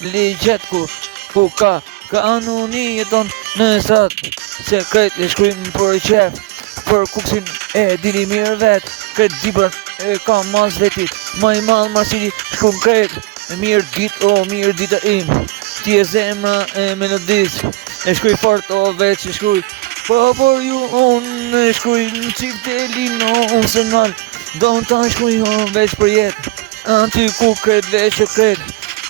ligjet ku ka kanuni jeton në strat sekret e shkrim për qef për kuksin e dini mirë vet kret dibër e ka mas vetit ma i madh marsili shkum kret e mirë dit o mirë dita im ti e zemra e melodis e shkruj fort o veç e shkruj por ju unë e shkruj në qik të lino unë se nal do në ta shkruj o veç për jet aty ku kret veç e kret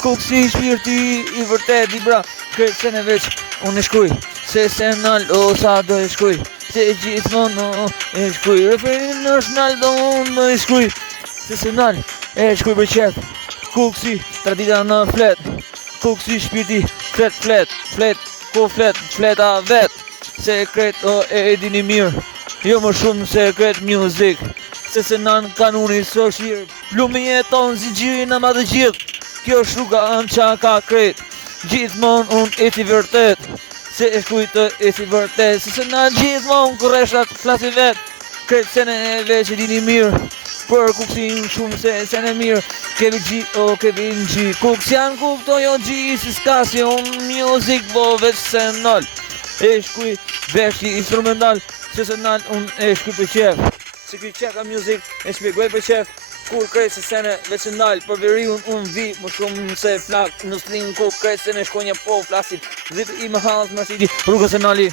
kuksi shpirti i vërtet i bra kret se në veç unë e shkruj se nal o sa do e shkruj se gjithmonë e shkruj referin është nal do unë e shkruj se nal e shkruj për qef kuksi tradita në flet kuksi shpirti fleta vet sekret o e dini mirë jo më shumë sekret music se nan kanuni së shirë plumi jeton zigjirin në madhe gjithë kjo shruga në qa ka kret gjithmonë unë e ti vërtet se e shkuj të e si vërtet se na gjithmonë kërreshat flasi vet kret se në e veç e dini mirë për kuksin shumë se në mirë Kevin G kuks janë kuk to jo G si s'ka si unë music vo veç se nal e shkuj veç i instrumental se nal unë e shkuj për qef se kuj qeka music e shpjegoj për qef kur krejt se sene veç nal për veriun unë vi më shumë se flak në string kur krejt se në shkonja po flasit dhip i më halës më sidi rrugës e nali